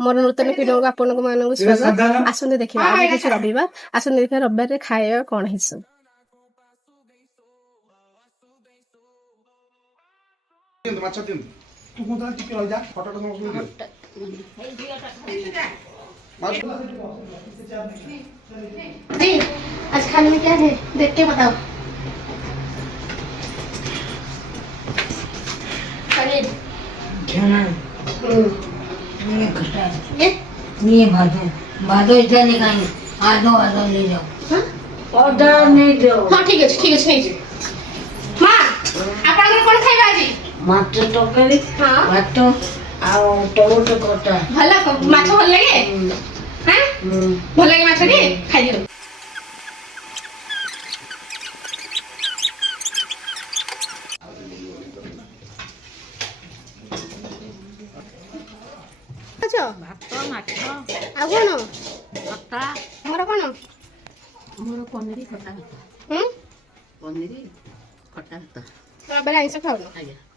मोर नूतन video को आपन को मानक स्वागत आसने देखिबा आज किछ रविवार आसने देखिबा रविवार रे खाଇବା कोन हिस्सो दिनु माछ दिनु तू कोन ता टिके रह जा फटाटा समझ ले जी आज खाने में क्या है देख के बताओ पनीर खाना ये खट्टा ये भादो इधर नहीं खाएंगे आधो आधो ले जाओ हां ऑर्डर नहीं दो हां ठीक है नहीं मां आपण कोन खाइबा आज माछ तरकारी हां भात आ टमाटो खट्टा भला माछ भल लागे हां भल लागे माछ रे खाइ दियो अच्छा भात माछ आ कोन खट्टा हमर कोन मोर पनीर खट्टा हम पनीर खट्टा बेला आइंस खाऊ आज्ञा